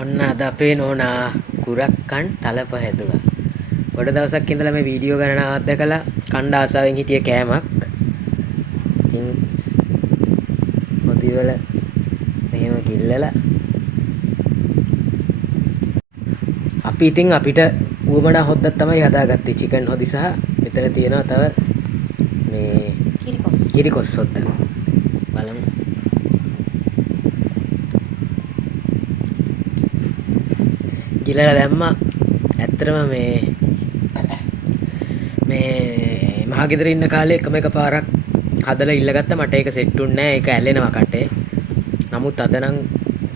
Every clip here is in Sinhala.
ඔන්න අද අපේ නෝනා කුරක්කන් තලප හැදුවා. ගොඩ දවසක් ඉඳලා මේ වීඩියෝ ගණනාවක් දැකලා කණ්ඩ ආසාවෙන් හිටිය කෑමක්. ඉතින් මොතිවල මෙහෙම කිල්ලලා අපි ඉතින් අපිට උවමනා හොද්දක් තමයි හදාගත්තේ චිකන් හොදි සහ මෙතන තියෙනවා තව මේ කිරිකොස් හොද්ද. බලමු. ගිලලා දැම්මා. ඇත්තටම මේ මහගෙදර ඉන්න කාලේ එකම එක පාරක් හදලා ඉල්ලගත්තා. මට ඒක සෙට්ුන්නේ නැහැ. ඒක ඇලෙනවා කටේ. නමුත් අද නම්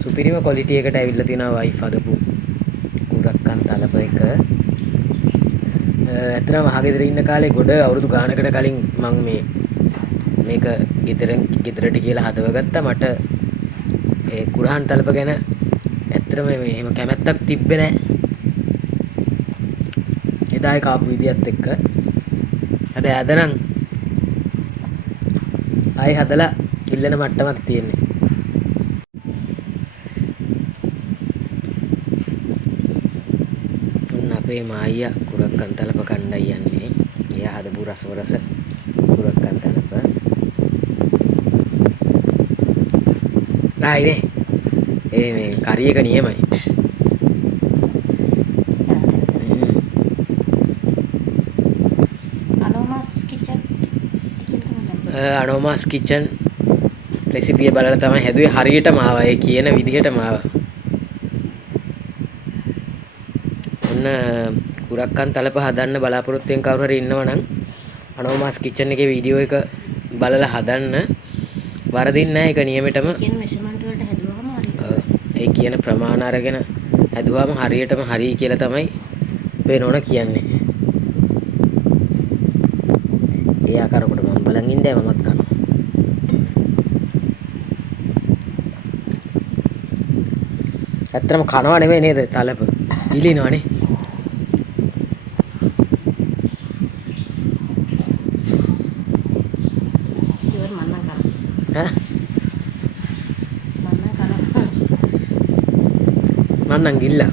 සුපිරිම ක්වොලිටි එකට ඇවිල්ලා තියෙනවා වයිෆ් හදපු කුරක්කන් තලප එක. ඇත්තටම මහගෙදර ඉන්න කාලේ ගොඩ අවුරුදු ගානකට කලින් මම මේක ගෙදරට කියලා හදවගත්තා. මට ඒ කුරහන් තලප ගැන ඇත්තටම මේ එහෙම කැමැත්තක් තිබ්බේ නැහැ. එදායි කාපු විදියත් එක්ක. හැබැයි අද නම් ආයි හදලා ඉල්ලන මට්ටමක් තියෙන්නේ. උන් අපේ මායියා කුරක්කන් තලප කණ්ඩායි යන්නේ. එයා හදපු රසවරස කුරක්කන් තලප. ආයිනේ. මේ කරි එක නියමයි. අනෝමාස් කිචන් රෙසිපිය බලලා තමයි හැදුවේ. හරියටම ආවා. ඒ කියන විදිහටම ආවා. ඔන්න කුරක්කන් තලප හදන්න බලාපොරොත්තු වෙන කවුරු හරි ඉන්නවා නම් අනෝමාස් කිචන් එකේ වීඩියෝ එක බලලා හදන්න. වරදින්නේ නැහැ. ඒක නියමෙටම කියන මෙෂර්මන්ට් වලට හැදුවාම හරියට. ඒ කියන ප්‍රමාණ අරගෙන හැදුවාම හරියටම හරි කියලා තමයි අපේ නෝන කියන්නේ. ඒ ආකාරකට මම බලන් ඉන්නේ මමත් කනවා. ඇත්තටම කනවා නෙමෙයි නේද තලප. ඉලිනවනේ. ඉවර මන්නම් කනවා. ඈ? මන්නම් කනවා. මන්නම් ගිල්ලා.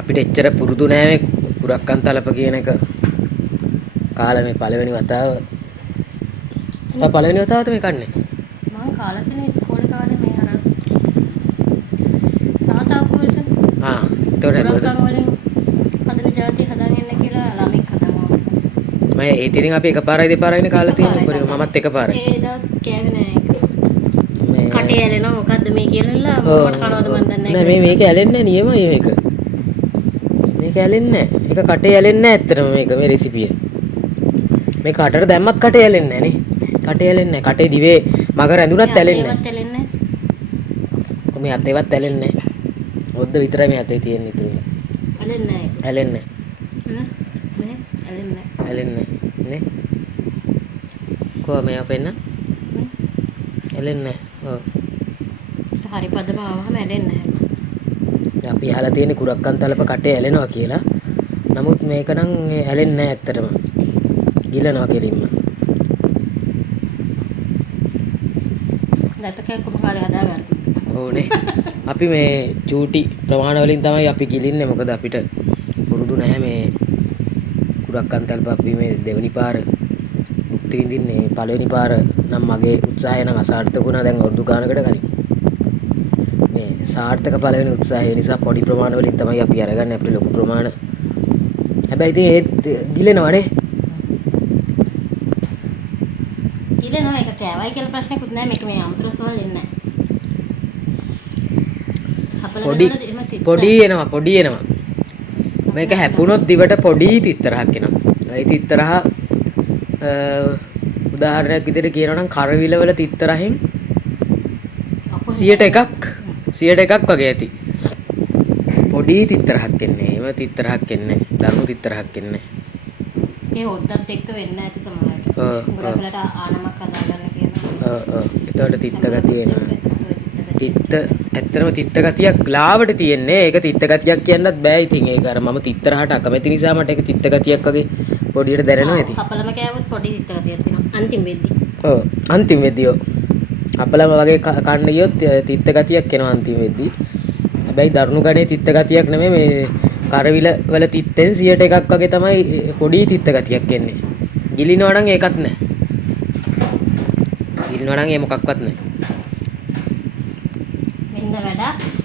අපිට එච්චර පුරුදු නෑ මේ කුරක්කන් තලප කියන එක. කාලා මේ පළවෙනි වතාව. පළවෙනි වතාවට මේ කන්නේ. මම කාලා තියෙන ඉස්කෝලේ කාලේ මේ අර තාතාපු වලට. ඒතකොට කුරක්කන් වලින් හදන જાති හදාගෙන ඉන්න කියලා ළමෙක් හදනවා. මම ඒ ඉතින් අපි එකපාරයි දෙපාරයිනේ කාලා තියෙන්නේ. මමත් එකපාරයි. ඒ දාත් කෑවේ නෑ ඒක. මේ කටේ ඇලෙනවා මොකද්ද මේ කියලා මොකට කනවද මන් දන්නේ නෑ. මේක ඇලෙන්නේ නෑ නියමයි මේක. මේක ඇලෙන්නේ නැහැ. ඒක කටේ ඇලෙන්නේ නැහැ ඇත්තටම මේ රෙසිපිය. මේ කටට දැම්මත් කටේ ඇලෙන්නේ නැහැ නේ. කටේ ඇලෙන්නේ නැහැ. කටේ දිවේ මග රැඳුනත් ඇලෙන්නේ නැහැ. මේ අතේවත් ඇලෙන්නේ නැහැ. ඔද්ද විතරයි මේ අතේ තියෙන ඉතුරු වෙලා. ඇලෙන්නේ නැහැ. ඇලෙන්නේ නැහැ. ඇලෙන්නේ නැහැ. ඇලෙන්නේ නේ. කොහොම මේ අපෙන්න? ඇලෙන්නේ නැහැ. ඔව්. හරි පදම ආවම ඇලෙන්නේ නැහැ. අපි අහලා තියෙන කුරක්කන් තලප කටේ ඇලෙනවා කියලා. නමුත් මේක නම් ඇලෙන්නේ නැහැ ඇත්තටම. ගිලනවා කෙලින්ම. නැතකේ කොහොමද හදාගන්නේ? ඕනේ. අපි මේ චූටි ප්‍රමාණ වලින් තමයි අපි ගිලින්නේ. මොකද අපිට පුරුදු නැහැ මේ කුරක්කන් තලප අපි මේ දෙවෙනි පාර මුක්ති විඳින්නේ. පළවෙනි පාර නම් මගේ උත්සාහය නම් අසාර්ථක වුණා දැන් අවුරුදු ගානකට කලින්. සාර්ථක පළවෙනි උත්සාහය නිසා පොඩි ප්‍රමාණ වලින් තමයි අපි අරගන්නේ. අපිට ලොකු ප්‍රමාණ හැබැයි ඉතින් ඒත් ගිලෙනවනේ. ගිලෙනවා. ඒක කෑවයි කියලා ප්‍රශ්නකුත් නැහැ. මේක මේ අමුතුරස් වල එන්නේ නැහැ. පොඩි එනවා. මේක හැපුණොත් දිවට පොඩි තිත්තරහක් එනවා. ඒ තිත්තරහ උදාහරණයක් විදිහට කියනවා නම් කරවිල වල තිත්තරහෙන් 100ට එකක් වගේ ඇති. පොඩි තිත්තරහක් එන්නේ. එහෙම තිත්තරහක් එන්නේ. දරුණු තිත්තරහක් එන්නේ. ඒ හොද්දත් එක්ක වෙන්න ඇති සමහරවිට. ගොඩක් වෙලට ආනමක් හදාගන්න කියනවා. ඒතකොට තිත්ත ගතිය එනවා. තිත්ත ඇත්තටම තිත්ත ගතියක් ලාවට තියෙන්නේ. ඒක තිත්ත ගතියක් කියන්නත් බෑ ඉතින්. ඒක අර මම තිත්තරහට අකමැති නිසා මට ඒක තිත්ත ගතියක් වගේ පොඩියට දැනෙනවා ඇති. අපලම කෑවොත් පොඩි තිත්ත ගතියක් තියෙනවා අන්තිම වෙද්දි. ඔව් අන්තිම වෙද්දි ඔව්. අපලම වගේ කන්න ගියොත් තිත්ත ගතියක් එනවා අන්තිම වෙද්දි. හැබැයි දරුණු ගණේ තිත්ත ගතියක් නෙමෙයි මේ කරවිල වල තිත්තෙන් 100ට එකක් වගේ තමයි පොඩි තිත්ත ගතියක් එන්නේ. ගිලිනවා නම් ඒකත් නැහැ. ගිලිනවා නම් ඒ මොකක්වත් නැහැ. මෙන්න වැඩ